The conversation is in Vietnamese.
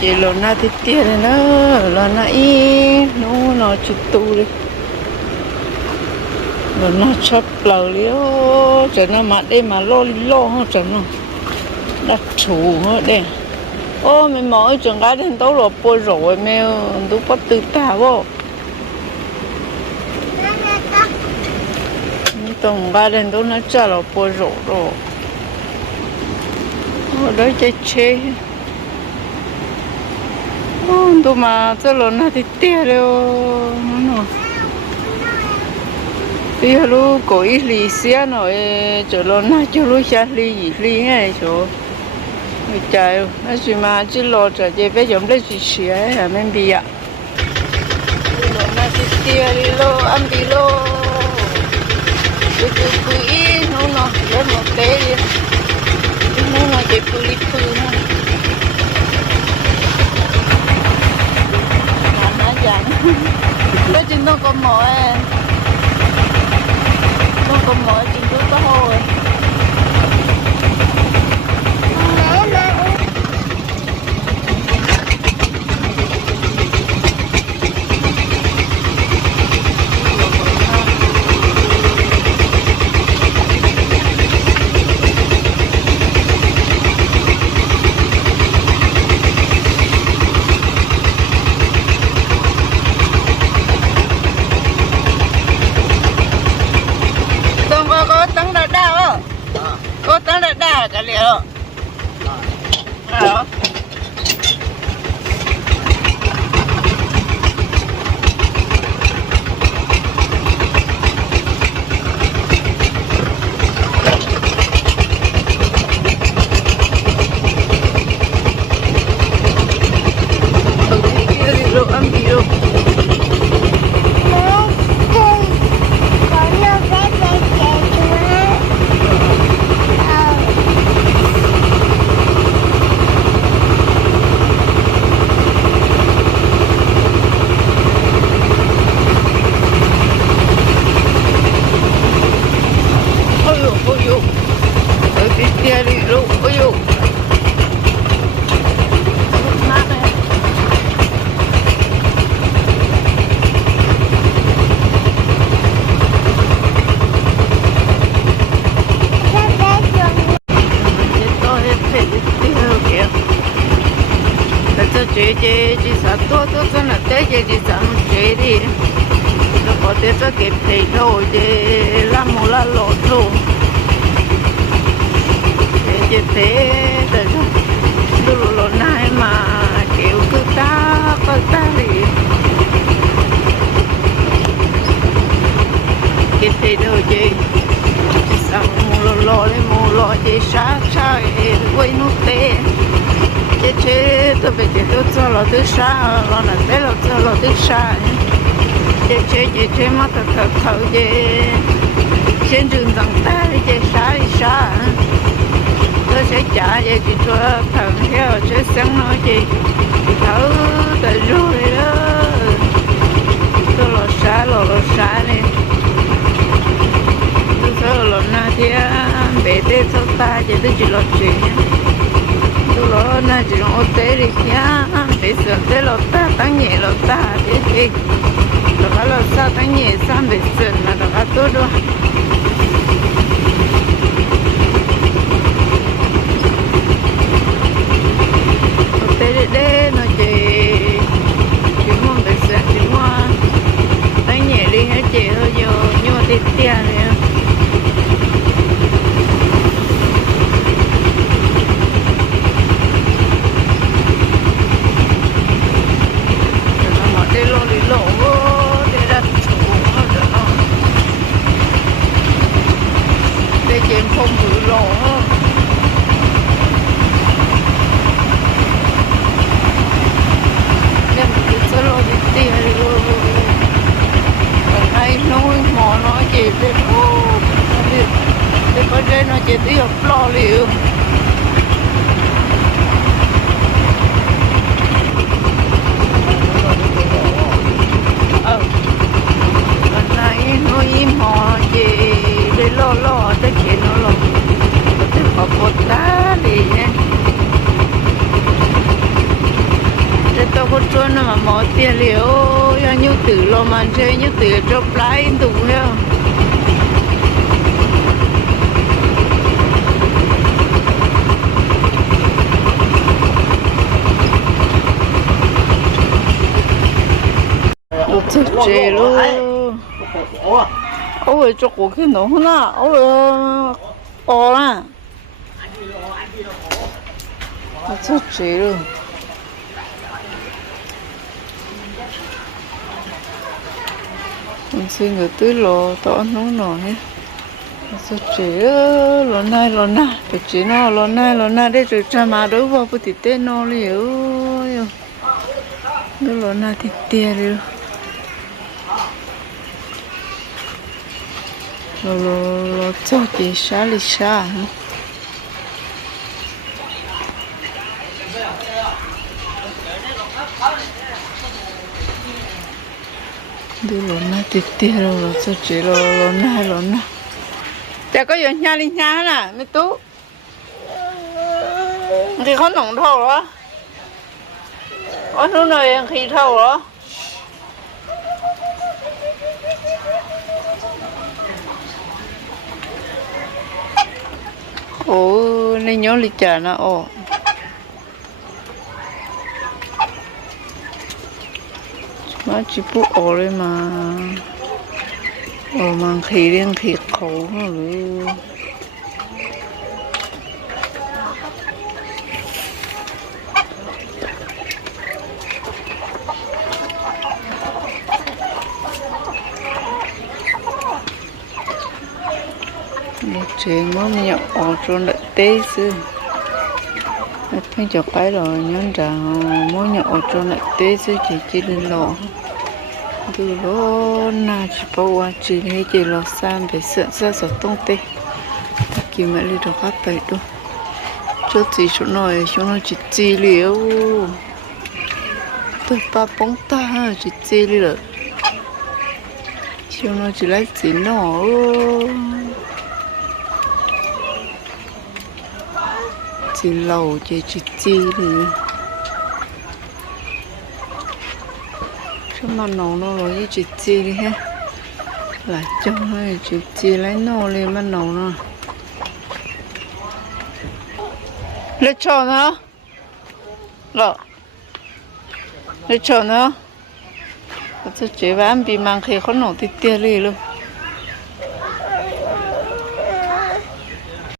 chị lò na thì tiền này nó lò na y, nó nó chụp tu đi. Lò na chấp lầu liêu chờ nó mà đây mà lo lo không chờ nó đặt chủ hết đây. Ô mình mỗi trường cái đến tối rồi bôi rồi mèo đâu bắt tự ta vô. Tổng cái đến tối nó trả là bôi rồi. Rồi ở đây chơi 都嘛，这路那的跌了，喏。比如过一里线了，哎，这路那就路下里一里哎，就。ไม่ใจนั่นสิมาจิโลจะเจ็บไปยอมได้สิเสียอะมันบีอะโลนั่นสิเสียลิโลอันบีโลดูดูคุยนู่นน่ะเล่นหมดเลยนู่นน่ะเจ็บปุลิปุน mọi tôi có mọi chân tôi có hồi Tông có có tấn đợt đào không? Có tấn đợt đào cả liệu Hả? Ăn gì đâu Ôi dồi, ôi dồi. Ở phía kia đi, đâu, ôi dồi. Mát này. Chết tôi hết phải đi tiêu kìa. Thật ra chế chế chỉ sợ tôi tôi rất là tế chế chỉ sợ một chế đi. Nó có thể cho kịp thì thôi chế làm một là lộ thôi. Chế chế thế tại sao tôi lộ lộ này mà kiểu cứ ta có ta thì kịp thì thôi chế chỉ sợ mù lộ lộ lên mù lộ chế sát sát quay nút tê chế chế tôi phải chế tôi cho lộ thứ sa lo là thế lộ cho lộ thứ sa chế chế chế chế mà thật thật thật chế trên trường rằng ta chế sa đi sa tôi sẽ trả về chị cho thần theo sẽ sáng nói chị thở tại rồi đó tôi lo sa lo lo sa này tôi sợ lo na thì bé tê cho ta chỉ tôi chỉ lo chuyện tôi lo na chỉ lo tê đi kia bé sợ tê lo ta tăng nhẹ lo ta thế thì lo cả lo sa tăng nhẹ sang bé sợ là lo cả tôi đó tê đi đê nó chỉ chỉ muốn bé sợ chỉ muốn tăng nhẹ đi hết chị thôi vô nhưng mà tiền tiền này nó đi lô đi lô đi ra chủ rồi nó để chuyện không bị lỗ nên mình sẽ lô đi tiền đi lô còn hay nói mò nói gì để để để có đây nó chỉ đi học lo liệu ờ còn này nói mò gì để lo lo để chuyện nó lo có thể có một tá đi nhé mà mò tiền liệu, như tử lo mà chơi như tử cho tụng tụ một chiếc chế luôn ôi cho cô cái nó na ôi ồ na một chiếc chế luôn mình xin người tưới lò tỏ nó nổi sao chế lò này lò na phải chế nó lò này lò na để rồi cha mà đối vào bữa tên nó liều nó lò na thì tiền liều lo lo lo cho chị xá lì xá đi lo na thì tiền lo lo cho chị lo lo na lo na. Chả có gì nha đi nha nè mấy tú? Thì có nồng thầu đó. Có thứ nơi khi thầu đó. Oh, niño lichana, oh. Má chỉ phụ ổ đấy mà. Ồ, mang khí liên khí khấu mà lưu. Chuyện mới mình nhập ở trong đợt tê sư phải cho cái rồi nhớ rằng mới nhập ở trong đợt tê sư chỉ chỉ lên lò từ đó na chỉ bảo qua chỉ lấy chỉ lò sang để sợ ra sợ tung tê kì mà đi được các bài đâu cho gì chỗ này chỗ nó chỉ chỉ liễu tôi ba bóng ta chỉ chỉ liễu chỗ nó chỉ lấy chỉ nó chỉ lầu chỉ chỉ chi thì cho mà nó nó rồi chỉ chi đi ha. Là cho hơi chỉ chi lấy nó lên mà nó nó. Lấy cho nó rồi lấy cho nó tôi chỉ bán bị mang khi khó nổ thì tiêu đi luôn.